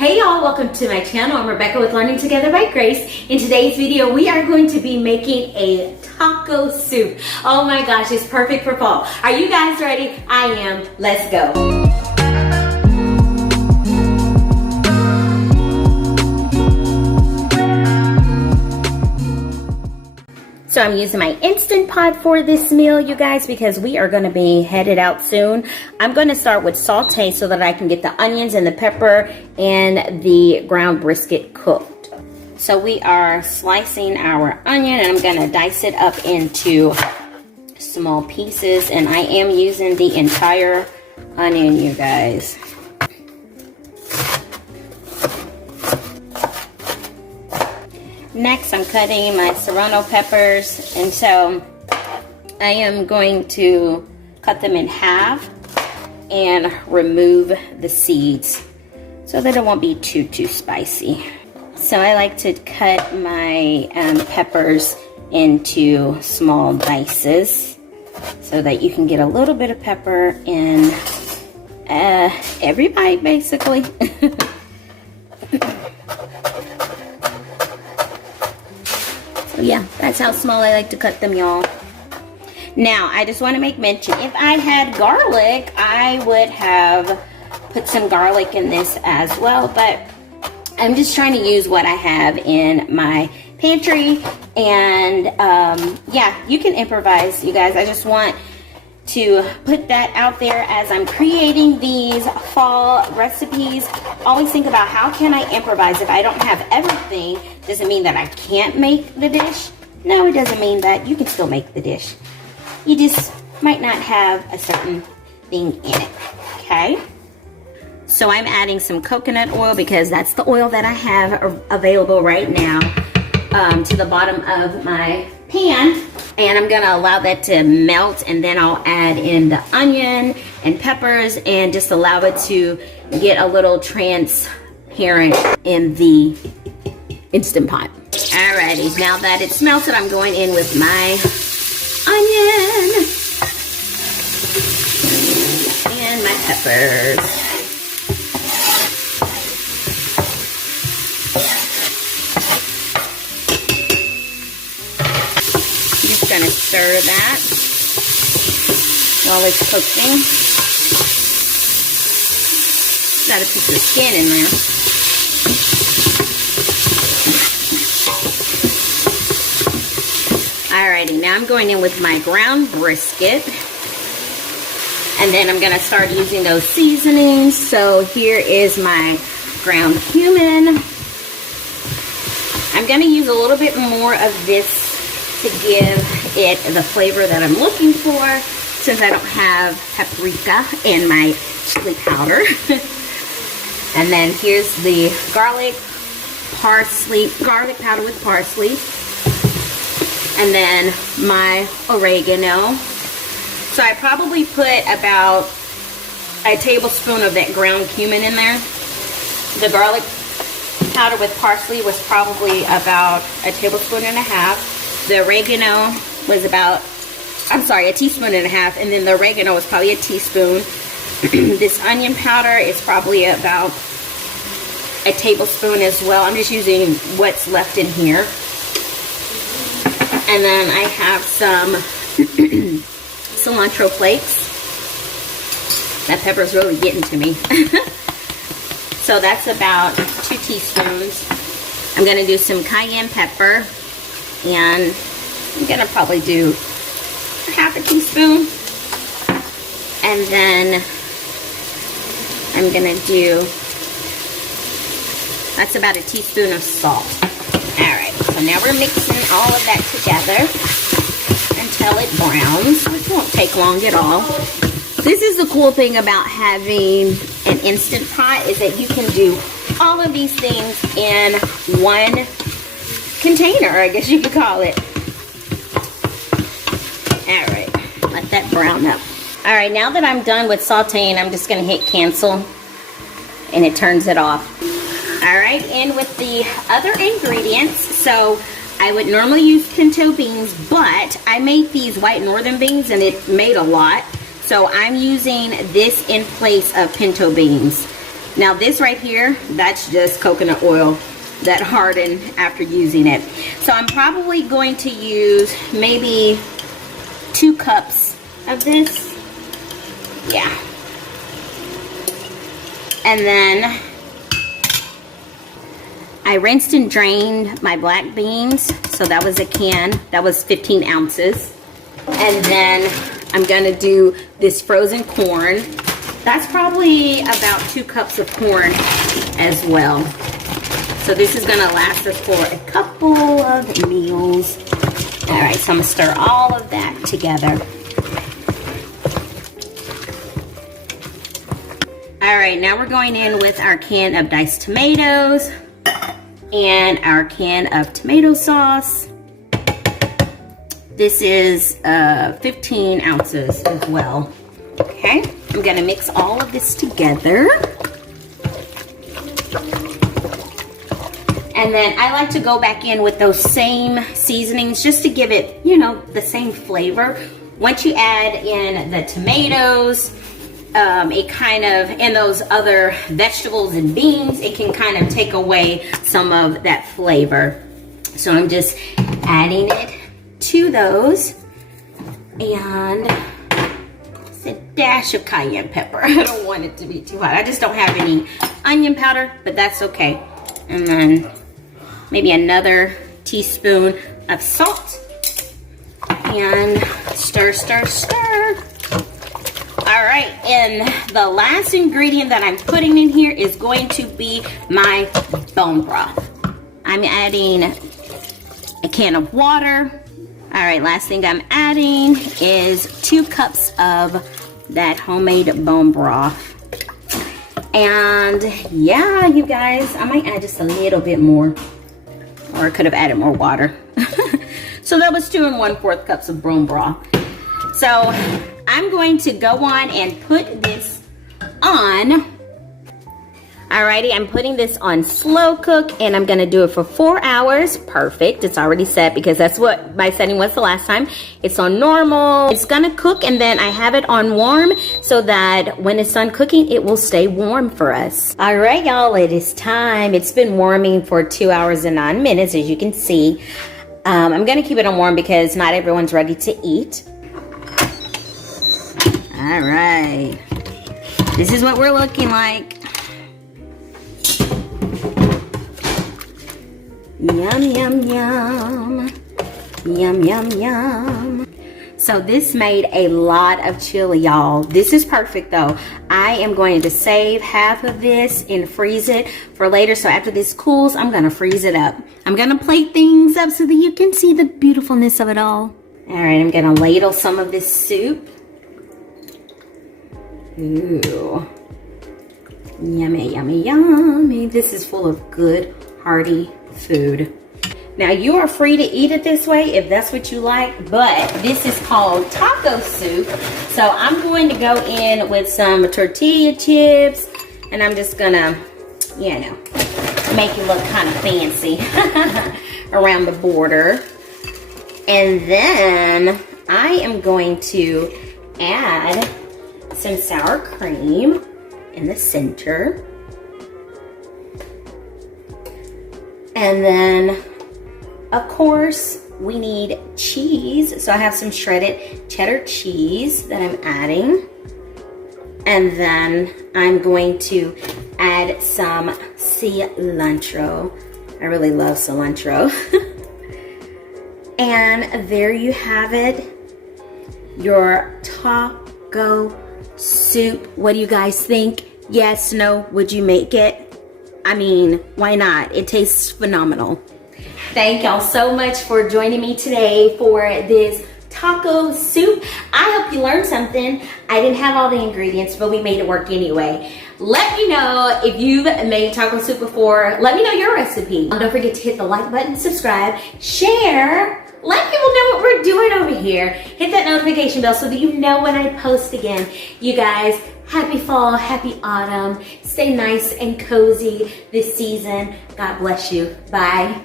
Hey y'all, welcome to my channel. I'm Rebecca with Learning Together by Grace. In today's video, we are going to be making a taco soup. Oh my gosh, it's perfect for fall. Are you guys ready? I am. Let's go. So I'm using my Instant Pot for this meal, you guys, because we are going to be headed out soon. I'm going to start with saute so that I can get the onions and the pepper and the ground brisket cooked. So we are slicing our onion, and I'm going to dice it up into small pieces, and I am using the entire onion, you guys. Next, I'm cutting my serrano peppers, and so I am going to cut them in half and remove the seeds so that it won't be too spicy. So I like to cut my peppers into small dices so that you can get a little bit of pepper in every bite, basically. Yeah, that's how small I like to cut them, y'all. Now, I just want to make mention, if I had garlic, I would have put some garlic in this as well, but I'm just trying to use what I have in my pantry, and yeah, you can improvise, you guys. I just want to put that out there as I'm creating these fall recipes. Always think about, how can I improvise? If I don't have everything, doesn't mean that I can't make the dish. No, it doesn't mean that. You can still make the dish. You just might not have a certain thing in it, okay? So I'm adding some coconut oil because that's the oil that I have available right now to the bottom of my pan. And I'm gonna allow that to melt, and then I'll add in the onion and peppers and just allow it to get a little transparent in the Instant Pot. Alrighty, now that it's melted, I'm going in with my onion and my peppers. Gonna stir that while it's cooking. Got a piece of skin in there. Alrighty, now I'm going in with my ground brisket, and then I'm gonna start using those seasonings. So here is my ground cumin. I'm gonna use a little bit more of this to give it the flavor that I'm looking for, since I don't have paprika in my chili powder. And then here's the garlic powder with parsley, and then my oregano. So I probably put about a tablespoon of that ground cumin in there. The garlic powder with parsley was probably about a tablespoon and a half. The oregano was about, a teaspoon and a half, and then the oregano was probably a teaspoon. This onion powder is probably about a tablespoon as well. I'm just using what's left in here. And then I have some cilantro flakes. That pepper's really getting to me. So that's about 2 teaspoons. I'm gonna do some cayenne pepper, and I'm gonna probably do half a teaspoon, and then I'm gonna do, that's about a teaspoon of salt. Alright, so now we're mixing all of that together until it browns, which won't take long at all. This is the cool thing about having an Instant Pot, is that you can do all of these things in one container, I guess you could call it. Alright, let that brown up. Alright, now that I'm done with sauteing, I'm just going to hit cancel, and it turns it off. Alright, in with the other ingredients. So I would normally use pinto beans, but I made these white northern beans and it made a lot. So I'm using this in place of pinto beans. Now this right here, that's just coconut oil that hardened after using it. So I'm probably going to use maybe 2 cups of this. Yeah. And then I rinsed and drained my black beans. So that was a can. That was 15 ounces. And then I'm gonna do this frozen corn. That's probably about 2 cups of corn as well. So this is gonna last us for a couple of meals. All right, so I'm gonna stir all of that together. All right, now we're going in with our can of diced tomatoes and our can of tomato sauce. This is 15 ounces as well. Okay, I'm gonna mix all of this together. And then I like to go back in with those same seasonings just to give it, you know, the same flavor. Once you add in the tomatoes, it kind of, and those other vegetables and beans, it can kind of take away some of that flavor. So I'm just adding it to those, and it's a dash of cayenne pepper. I don't want it to be too hot. I just don't have any onion powder, but that's okay. And then maybe another teaspoon of salt, and stir, stir, stir. All right, and the last ingredient that I'm putting in here is going to be my bone broth. I'm adding a can of water. All right, last thing I'm adding is 2 cups of that homemade bone broth. And yeah, you guys, I might add just a little bit more, or I could have added more water. So that was 2 1/4 cups of bone broth. So I'm going to go on and put this on. Alrighty, I'm putting this on slow cook, and I'm gonna do it for 4 hours. Perfect, it's already set because that's what my setting was the last time. It's on normal. It's gonna cook, and then I have it on warm so that when it's done cooking, it will stay warm for us. All right, y'all, it is time. It's been warming for 2 hours and 9 minutes, as you can see. I'm gonna keep it on warm because not everyone's ready to eat. All right, this is what we're looking like. Yum, yum, yum. Yum, yum, yum. So this made a lot of chili, y'all. This is perfect though. I am going to save half of this and freeze it for later. So after this cools, I'm gonna freeze it up. I'm gonna plate things up so that you can see the beautifulness of it all. All right, I'm gonna ladle some of this soup. Ooh. Yummy, yummy, yummy. This is full of good, hearty food. Now you are free to eat it this way if that's what you like, but this is called taco soup. So I'm going to go in with some tortilla chips, and I'm just gonna, you know, make it look kind of fancy around the border. And then I am going to add some sour cream in the center. And then, of course, we need cheese. So I have some shredded cheddar cheese that I'm adding. And then I'm going to add some cilantro. I really love cilantro. And there you have it. Your taco soup. What do you guys think? Yes, no, would you make it? I mean, why not? It tastes phenomenal. Thank y'all so much for joining me today for this taco soup. I hope you learned something. I didn't have all the ingredients, but we made it work anyway. Let me know if you've made taco soup before. Let me know your recipe. Don't forget to hit the like button, subscribe, share. Let people know what we're doing over here. Hit that notification bell so that you know when I post again. You guys, happy fall, happy autumn. Stay nice and cozy this season. God bless you. Bye.